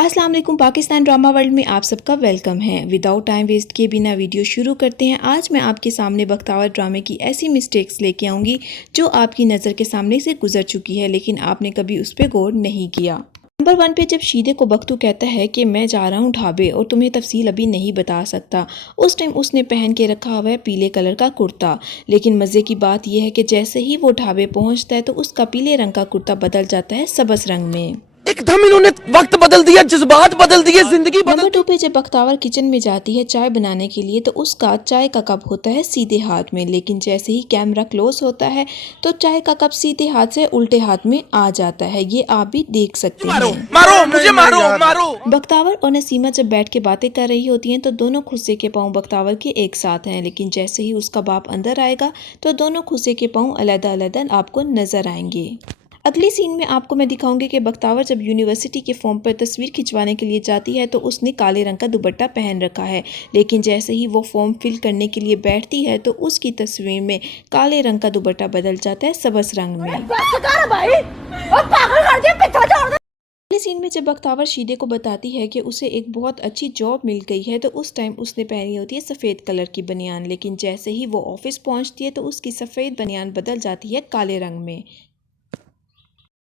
अस्सलाम वालेकुम। Pakistan drama world में आप सबका वेलकम है। विदाउट टाइम वेस्ट किए बिना वीडियो शुरू करते हैं। आज मैं आपके सामने बख्तावर ड्रामे की ऐसी मिस्टेक्स लेके आऊँगी जो आपकी नज़र के सामने से गुजर चुकी है लेकिन आपने कभी उस पर गौर नहीं किया। नंबर 1 पे जब शीदे को बख्तू कहता है कि मैं जा रहा हूँ ढाबे और तुम्हें तफसील अभी नहीं बता सकता, उस टाइम उसने पहन के रखा हुआ है पीले कलर का कुर्ता। लेकिन मज़े की बात यह है कि जैसे ही वो ढाबे पहुँचता है तो उसका पीले रंग का कुर्ता बदल जाता है सबज रंग में। एकदम इन्होंने वक्त बदल दिया, जज्बात बदल दिए, जिंदगी बदल। नंबर 2 पे जब बख्तावर किचन में जाती है चाय बनाने के लिए तो उसका चाय का कप होता है सीधे हाथ में, लेकिन जैसे ही कैमरा क्लोज होता है तो चाय का कप सीधे हाथ से उल्टे हाथ में आ जाता है। ये आप भी देख सकते हैं। मारो मुझे, मारो मारो। बख्तावर और नसीमा जब बैठ के बातें कर रही होती हैं तो दोनों खुस्से के पाँव बख्तावर के एक साथ हैं, लेकिन जैसे ही उसका बाप अंदर आएगा तो दोनों खुस्से के पाँव अलग-अलग आपको नजर आएंगे। अगली सीन में आपको मैं दिखाऊंगी कि बख्तावर जब यूनिवर्सिटी के फॉर्म पर तस्वीर खिंचवाने के लिए जाती है तो उसने काले रंग का दुपट्टा पहन रखा है, लेकिन जैसे ही वो फॉर्म फिल करने के लिए बैठती है तो उसकी तस्वीर में काले रंग का दुपट्टा बदल जाता है सबज रंग में। अगले सीन में जब बख्तावर शीदे को बताती है कि उसे एक बहुत अच्छी जॉब मिल गई है तो उस टाइम उसने पहनी होती है सफ़ेद कलर की बनियान, लेकिन जैसे ही वो ऑफिस पहुंचती है तो उसकी सफ़ेद बनियान बदल जाती है काले रंग में।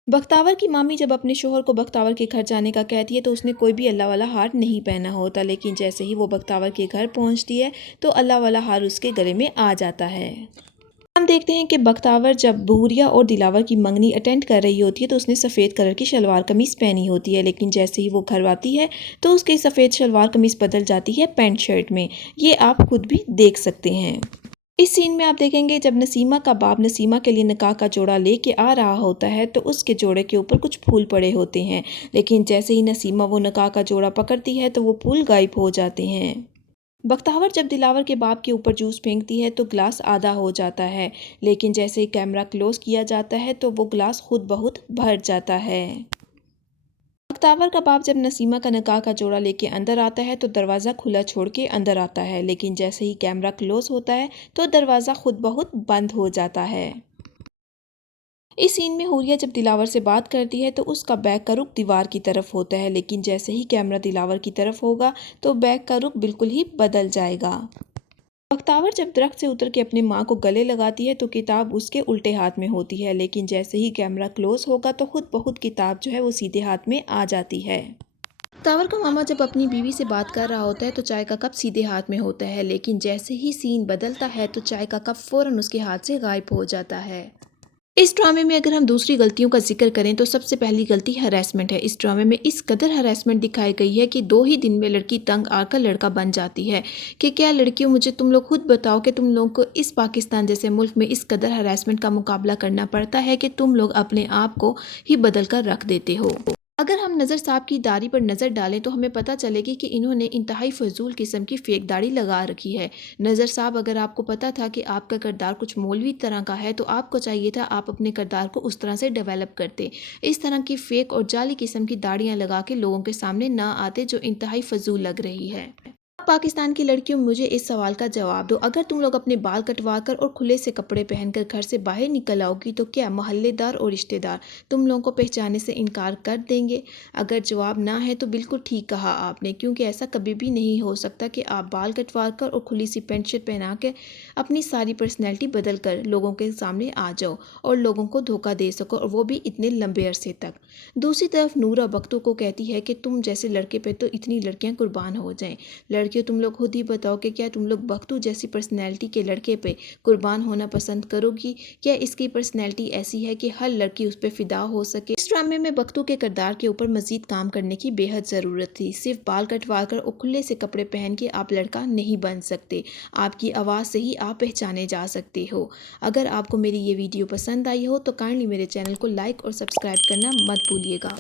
बख्तावर की मामी जब अपने शोहर को बख्तावर के घर जाने का कहती है तो उसने कोई भी अल्लाह वाला हार नहीं पहना होता, लेकिन जैसे ही वो बख्तावर के घर पहुंचती है तो अल्लाह वाला हार उसके गले में आ जाता है। हम देखते हैं कि बख्तावर जब बहूरिया और दिलावर की मंगनी अटेंड कर रही होती है तो उसने सफ़ेद कलर की शलवार कमीज़ पहनी होती है, लेकिन जैसे ही वो घर आती है तो उसकी सफ़ेद शलवार कमीज़ बदल जाती है पैंट शर्ट में। ये आप खुद भी देख सकते हैं। इस सीन में आप देखेंगे जब नसीमा का बाप नसीमा के लिए निकाह का जोड़ा लेके आ रहा होता है तो उसके जोड़े के ऊपर कुछ फूल पड़े होते हैं, लेकिन जैसे ही नसीमा वो निकाह का जोड़ा पकड़ती है तो वो फूल गायब हो जाते हैं। बख्तावर जब दिलावर के बाप के ऊपर जूस फेंकती है तो ग्लास आधा हो जाता है, लेकिन जैसे ही कैमरा क्लोज किया जाता है तो वो ग्लास खुद बहुत भर जाता है। बख्तावर का बाप जब नसीमा का निकाह का जोड़ा लेके अंदर आता है तो दरवाज़ा खुला छोड़ के अंदर आता है, लेकिन जैसे ही कैमरा क्लोज होता है तो दरवाज़ा खुद बहुत बंद हो जाता है। इस सीन में हुरिया जब दिलावर से बात करती है तो उसका बैग का रुख दीवार की तरफ होता है, लेकिन जैसे ही कैमरा दिलावर की तरफ होगा तो बैग का रुख बिल्कुल ही बदल जाएगा। बख्तावर जब दरख्त से उतर के अपनी माँ को गले लगाती है तो किताब उसके उल्टे हाथ में होती है, लेकिन जैसे ही कैमरा क्लोज होगा तो खुद ब खुद किताब जो है वो सीधे हाथ में आ जाती है। बख्तावर का मामा जब अपनी बीवी से बात कर रहा होता है तो चाय का कप सीधे हाथ में होता है, लेकिन जैसे ही सीन बदलता है तो चाय का कप फ़ौरन उसके हाथ से गायब हो जाता है। इस ड्रामे में अगर हम दूसरी गलतियों का जिक्र करें तो सबसे पहली गलती हरासमेंट है। इस ड्रामे में इस कदर हरासमेंट दिखाई गई है कि 2 ही दिन में लड़की तंग आकर लड़का बन जाती है कि क्या लड़कियों, मुझे तुम लोग खुद बताओ कि तुम लोगों को इस पाकिस्तान जैसे मुल्क में इस कदर हरासमेंट का मुकाबला करना पड़ता है कि तुम लोग अपने आप को ही बदल कर रख देते हो। अगर हम नज़र साहब की दाढ़ी पर नज़र डालें तो हमें पता चलेगी कि इन्होंने इंतहाई फजूल किस्म की फ़ेक दाढ़ी लगा रखी है। नज़र साहब, अगर आपको पता था कि आपका किरदार कुछ मौलवी तरह का है तो आपको चाहिए था आप अपने किरदार को उस तरह से डेवलप करते। इस तरह की फ़ेक और जाली किस्म की दाढ़ियाँ लगा के लोगों के सामने ना आते जो इंतहाई फजूल लग रही है। पाकिस्तान की लड़कियों, मुझे इस सवाल का जवाब दो, अगर तुम लोग अपने बाल कटवा कर और खुले से कपड़े पहनकर घर से बाहर निकल आओगी तो क्या मोहल्लेदार और रिश्तेदार तुम लोगों को पहचानने से इनकार कर देंगे? अगर जवाब ना है तो बिल्कुल ठीक कहा आपने, क्योंकि ऐसा कभी भी नहीं हो सकता कि आप बाल कटवा कर और खुली सी पेंट शर्ट पहना के अपनी सारी पर्सनैलिटी बदल कर लोगों के सामने आ जाओ और लोगों को धोखा दे सको, और वो भी इतने लंबे अरसे तक। दूसरी तरफ नूरा बख्तू को कहती है कि तुम जैसे लड़के पे तो इतनी लड़कियाँ कुर्बान हो जाएं। लड़कियों, तुम लोग खुद ही बताओ कि क्या तुम लोग बख्तू जैसी पर्सनैलिटी के लड़के पे कुर्बान होना पसंद करोगी? क्या इसकी पर्सनैलिटी ऐसी है कि हर लड़की उस पर फिदा हो सके? इस ड्रामे में बख्तू के किरदार के ऊपर मजीद काम करने की बेहद ज़रूरत थी। सिर्फ बाल कटवा कर और खुले से कपड़े पहन के आप लड़का नहीं बन सकते। आपकी आवाज़ से ही आप पहचाने जा सकते हो। अगर आपको मेरी ये वीडियो पसंद आई हो तो काइंडली मेरे चैनल को लाइक और सब्सक्राइब करना मत भूलिएगा।